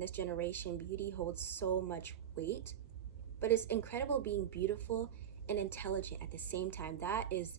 in this generation, beauty holds so much weight, but it's incredible being beautiful and intelligent at the same time. That is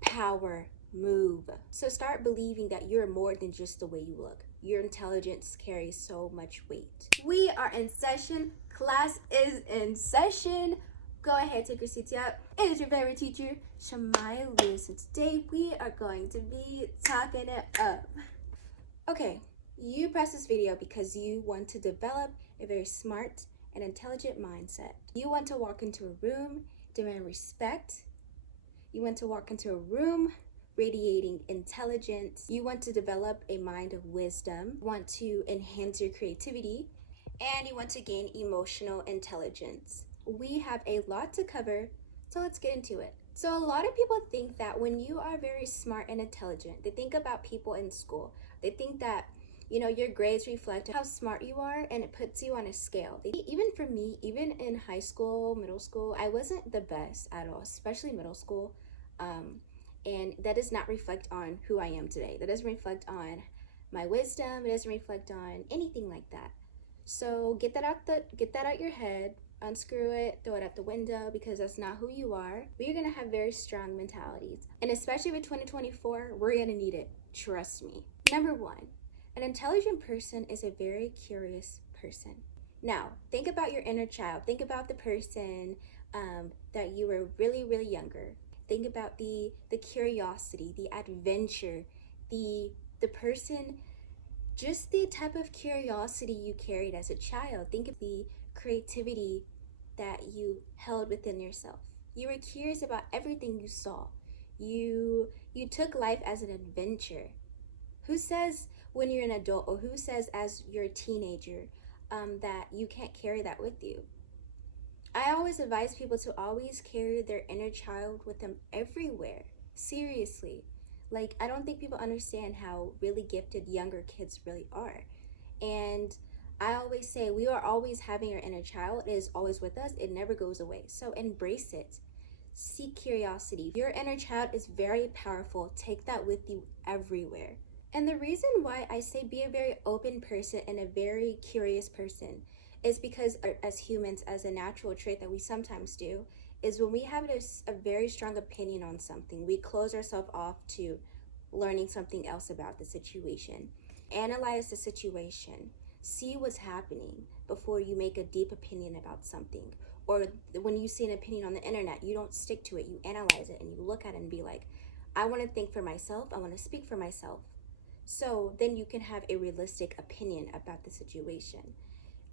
power move. So start believing that you're more than just the way you look. Your intelligence carries so much weight. We are in session. Class is in session. Go ahead, take your seats up. It is your favorite teacher, Sha'Mya Lewis, and today we are going to be talking it up. Okay, you press this video because you want to develop a very smart and intelligent mindset. You want to walk into a room, demand respect. You want to walk into a room radiating intelligence. You want to develop a mind of wisdom, want to enhance your creativity, and you want to gain emotional intelligence. We have a lot to cover, so let's get into it. So a lot of people think that when you are very smart and intelligent, they think about people in school. They think that, your grades reflect how smart you are, and it puts you on a scale. Even for me, even in high school, middle school, I wasn't the best at all, especially middle school. And that does not reflect on who I am today. That doesn't reflect on my wisdom. It doesn't reflect on anything like that. So get that out your head, unscrew it, throw it out the window, because that's not who you are. We're gonna have very strong mentalities. And especially with 2024, we're gonna need it, trust me. Number one, an intelligent person is a very curious person. Now, think about your inner child. Think about the person that you were really, really younger. Think about the curiosity, the adventure, the person, just the type of curiosity you carried as a child. Think of the creativity that you held within yourself. You were curious about everything you saw. You took life as an adventure. Who says when you're an adult, or who says as you're a teenager, that you can't carry that with you? I always advise people to always carry their inner child with them everywhere. Seriously. Like, I don't think people understand how really gifted younger kids really are. And I always say we are always having our inner child. It is always with us. It never goes away. So embrace it. Seek curiosity. Your inner child is very powerful. Take that with you everywhere. And the reason why I say be a very open person and a very curious person is because as humans, as a natural trait that we sometimes do, is when we have a very strong opinion on something, we close ourselves off to learning something else about the situation. Analyze the situation. See what's happening before you make a deep opinion about something. Or when you see an opinion on the internet, you don't stick to it. You analyze it and you look at it and be like, I want to think for myself. I want to speak for myself. So then you can have a realistic opinion about the situation.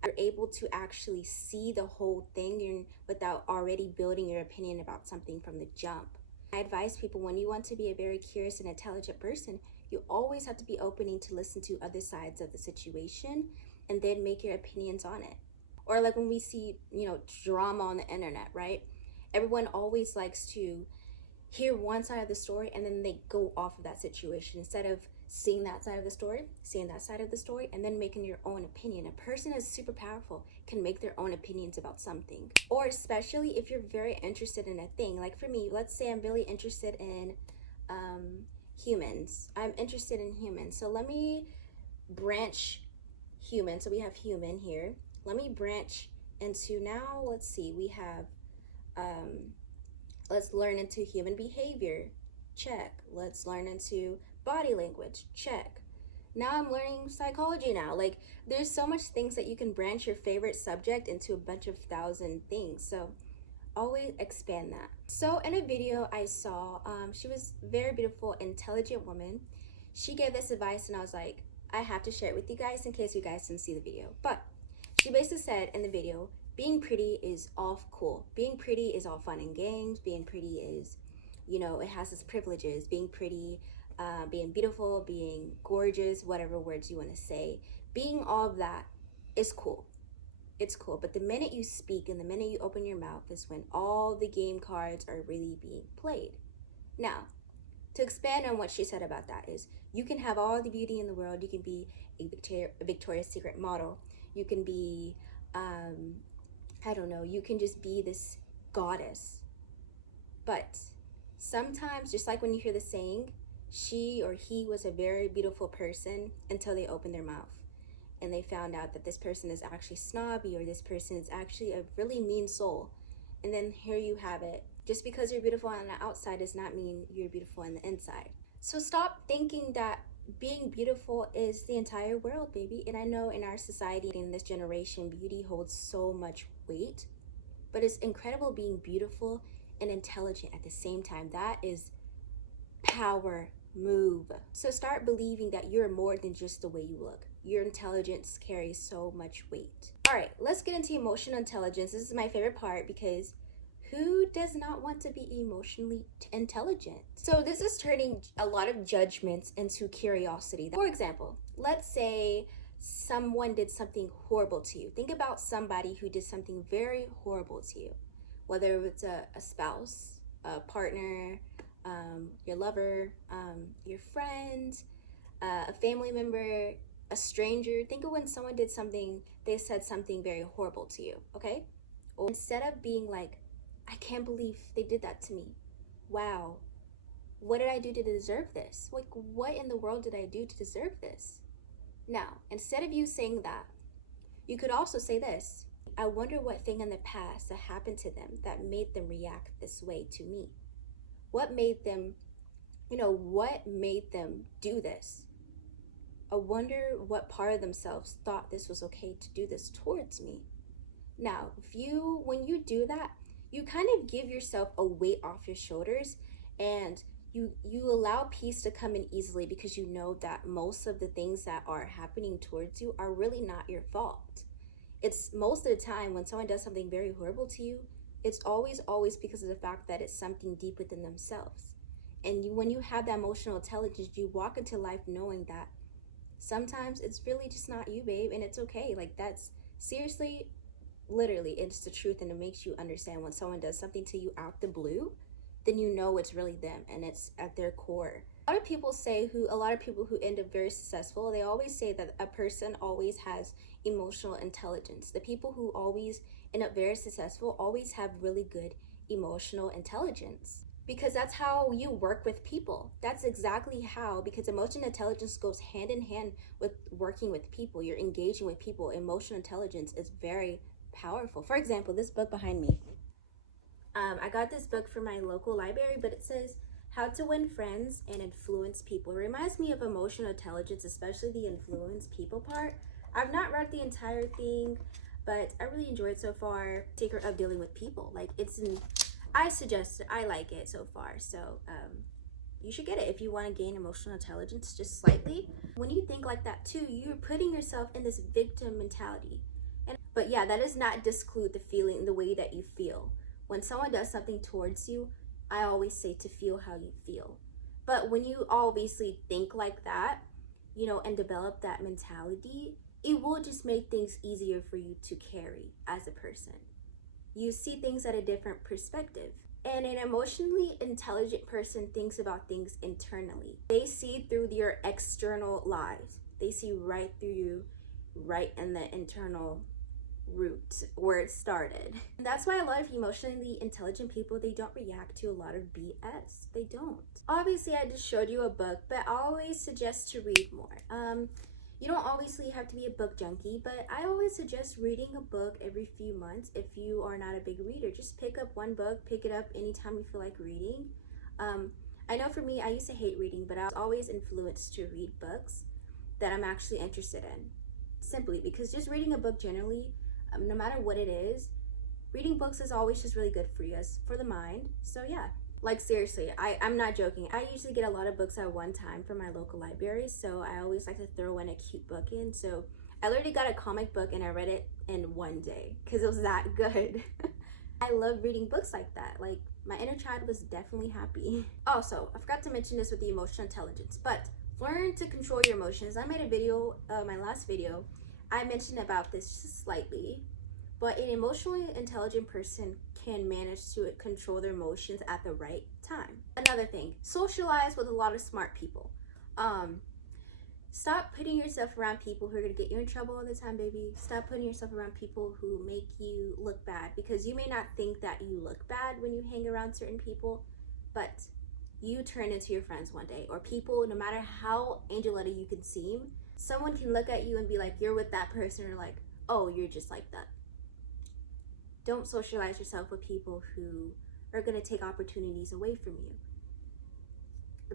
You're able to actually see the whole thing without already building your opinion about something from the jump. I advise people, when you want to be a very curious and intelligent person, you always have to be opening to listen to other sides of the situation and then make your opinions on it. Or like when we see, drama on the internet, right? Everyone always likes to hear one side of the story and then they go off of that situation instead of seeing that side of the story, and then making your own opinion. A person is super powerful, can make their own opinions about something. Or especially if you're very interested in a thing. Like for me, let's say I'm really interested in humans. I'm interested in humans. So let me branch human. So we have human here. Let me branch into, now let's see, we have, let's learn into human behavior. Check. Let's learn into body language. Check. Now I'm learning psychology now. Like, there's so much things that you can branch your favorite subject into a bunch of thousand things. So always expand that. So in a video I saw, she was a very beautiful, intelligent woman. She gave this advice and I was like, I have to share it with you guys in case you guys didn't see the video. But she basically said in the video, being pretty is all cool. Being pretty is all fun and games. Being pretty is, it has its privileges. Being pretty, being beautiful, being gorgeous, whatever words you want to say. Being all of that is cool. It's cool. But the minute you speak and the minute you open your mouth is when all the game cards are really being played. Now, to expand on what she said about that is, you can have all the beauty in the world. You can be a Victoria's Secret model. You can be, I don't know, you can just be this goddess. But sometimes, just like when you hear the saying, she or he was a very beautiful person until they opened their mouth. and they found out that this person is actually snobby or this person is actually a really mean soul. And then here you have it. Just because you're beautiful on the outside does not mean you're beautiful on the inside. So stop thinking that being beautiful is the entire world, baby. And I know in our society, in this generation, beauty holds so much weight, but it's incredible being beautiful and intelligent at the same time. That is power move. So start believing that you're more than just the way you look. Your intelligence carries so much weight. All right, let's get into emotional intelligence. This is my favorite part because who does not want to be emotionally intelligent? So this is turning a lot of judgments into curiosity. For example, let's say someone did something horrible to you. Think about somebody who did something very horrible to you, whether it's a spouse, a partner, your lover, your friend, a family member, a stranger. Think of when someone did something, they said something very horrible to you, okay? Or instead of being like, I can't believe they did that to me. Wow, what did I do to deserve this? Like, what in the world did I do to deserve this? Now, instead of you saying that, you could also say this. I wonder what thing in the past that happened to them that made them react this way to me. What made them, what made them do this? I wonder what part of themselves thought this was okay to do this towards me. Now, when you do that, you kind of give yourself a weight off your shoulders, and you allow peace to come in easily because you know that most of the things that are happening towards you are really not your fault. It's most of the time when someone does something very horrible to you, it's always because of the fact that it's something deep within themselves. And when you have that emotional intelligence, you walk into life knowing that sometimes it's really just not you, babe, and it's okay. Like, that's seriously, literally, it's the truth, and it makes you understand when someone does something to you out the blue, then you know it's really them and it's at their core. A lot of people who end up very successful, they always say that a person always has emotional intelligence. The people who always end up very successful always have really good emotional intelligence, because that's how you work with people. That's exactly how, because emotional intelligence goes hand in hand with working with people. You're engaging with people. Emotional intelligence is very powerful. For example, this book behind me. I got this book from my local library, but it says How to Win Friends and Influence People. It reminds me of emotional intelligence, especially the influence people part. I've not read the entire thing, but I really enjoyed it so far. Secret of dealing with people. I like it so far. So you should get it if you want to gain emotional intelligence just slightly. When you think like that too, you're putting yourself in this victim mentality. But yeah, that does not disclude the way that you feel. When someone does something towards you, I always say to feel how you feel. But when you obviously think like that, and develop that mentality, it will just make things easier for you to carry as a person. You see things at a different perspective. And an emotionally intelligent person thinks about things internally. They see through your external lives. They see right through you, right in the internal root where it started. And that's why a lot of emotionally intelligent people, they don't react to a lot of BS. They don't. Obviously, I just showed you a book, but I always suggest to read more. You don't obviously have to be a book junkie, but I always suggest reading a book every few months. If you are not a big reader, just pick up one book, pick it up anytime you feel like reading. I know for me, I used to hate reading, but I was always influenced to read books that I'm actually interested in. Simply because just reading a book generally, no matter what it is, reading books is always just really good for you, for the mind. So yeah, like seriously, I'm not joking. I usually get a lot of books at one time from my local library, so I always like to throw in a cute book in. So I literally got a comic book and I read it in one day because it was that good. I love reading books like that. Like, my inner child was definitely happy. Also, I forgot to mention this with the emotional intelligence, but learn to control your emotions. I made a video, my last video, I mentioned about this just slightly, but an emotionally intelligent person can manage to control their emotions at the right time. Another thing, socialize with a lot of smart people. Stop putting yourself around people who are going to get you in trouble all the time, baby. Stop putting yourself around people who make you look bad, because you may not think that you look bad when you hang around certain people, but you turn into your friends one day. Or people, no matter how angel-headed you can seem, Someone can look at you and be like, you're with that person, or like, oh, you're just like that. Don't socialize yourself with people who are going to take opportunities away from you.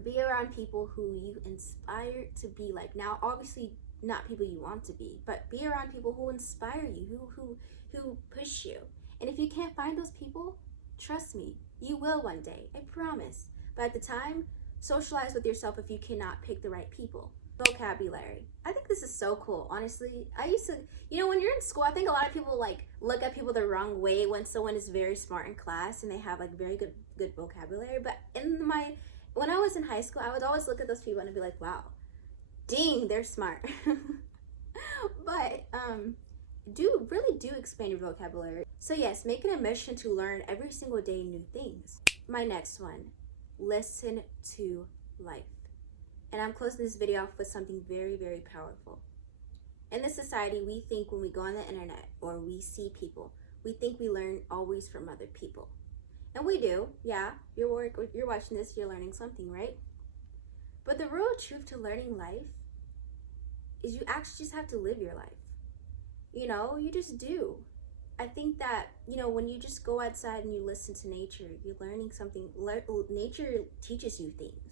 Be around people who you inspire to be like. Now, obviously, not people you want to be, but be around people who inspire you, who push you. And if you can't find those people, trust me, you will one day. I promise. But at the time, socialize with yourself if you cannot pick the right people. Vocabulary. I think this is so cool, honestly. I used to, when you're in school, I think a lot of people like look at people the wrong way when someone is very smart in class and they have like very good vocabulary. But when I was in high school, I would always look at those people and be like, wow, dang, they're smart. But really do expand your vocabulary. So yes, make it a mission to learn every single day new things. My next one, listen to life. And I'm closing this video off with something very, very powerful. In this society, we think when we go on the internet or we see people, we think we learn always from other people. And we do, yeah. You're watching this, you're learning something, right? But the real truth to learning life is you actually just have to live your life. You just do. I think that, when you just go outside and you listen to nature, you're learning something. Nature teaches you things.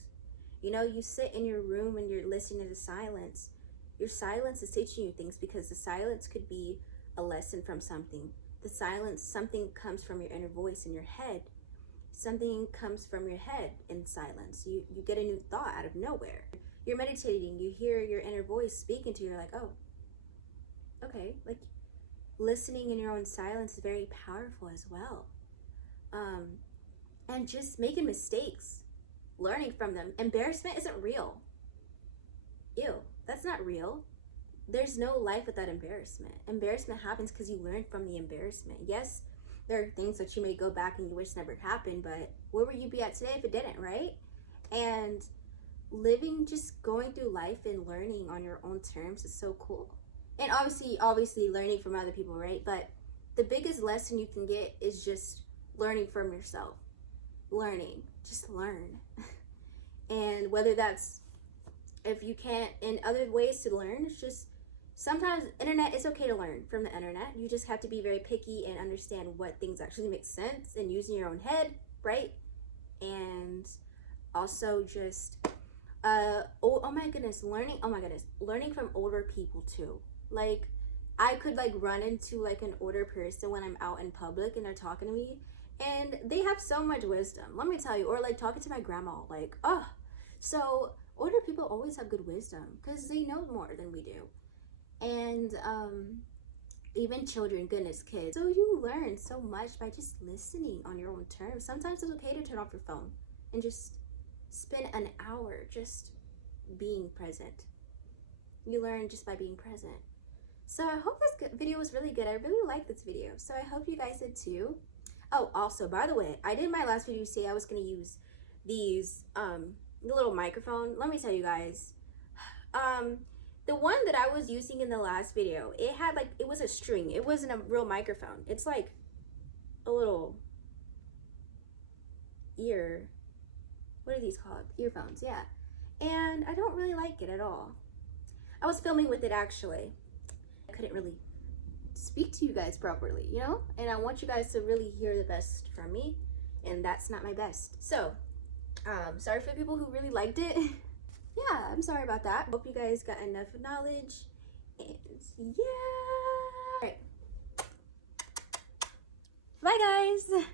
You sit in your room and you're listening to the silence. Your silence is teaching you things, because the silence could be a lesson from something. The silence, something comes from your inner voice in your head. Something comes from your head in silence. You get a new thought out of nowhere. You're meditating, you hear your inner voice speaking to you, you're like, oh, okay. Like, listening in your own silence is very powerful as well. And just making mistakes, learning from them. Embarrassment isn't real. Ew, that's not real. There's no life without embarrassment. Embarrassment happens because you learn from the embarrassment. Yes, there are things that you may go back and you wish never happened, but where would you be at today if it didn't, right? And just going through life and learning on your own terms is so cool. And obviously learning from other people, right? But the biggest lesson you can get is just learning from yourself. Just learn. And whether that's, if you can't, in other ways to learn, it's just, sometimes internet, it's okay to learn from the internet. You just have to be very picky and understand what things actually make sense and using your own head, right? And also just, learning from older people too. Like, I could run into an older person when I'm out in public and they're talking to me, and they have so much wisdom, let me tell you. Or talking to my grandma, so older people always have good wisdom because they know more than we do. And even children, goodness, kids. So you learn so much by just listening on your own terms. Sometimes it's okay to turn off your phone and just spend an hour just being present. You learn just by being present. So I hope this video was really good. I really like this video, so I hope you guys did too. Oh, also, by the way, I did in my last video say I was going to use these, the little microphone. Let me tell you guys, the one that I was using in the last video, it had it was a string. It wasn't a real microphone. It's like a little what are these called? Earphones, yeah. And I don't really like it at all. I was filming with it actually. I couldn't really speak to you guys properly, and I want you guys to really hear the best from me, and that's not my best. So sorry for the people who really liked it. Yeah, I'm sorry about that. Hope you guys got enough knowledge, and yeah. All right, bye guys.